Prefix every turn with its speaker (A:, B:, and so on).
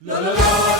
A: La la la.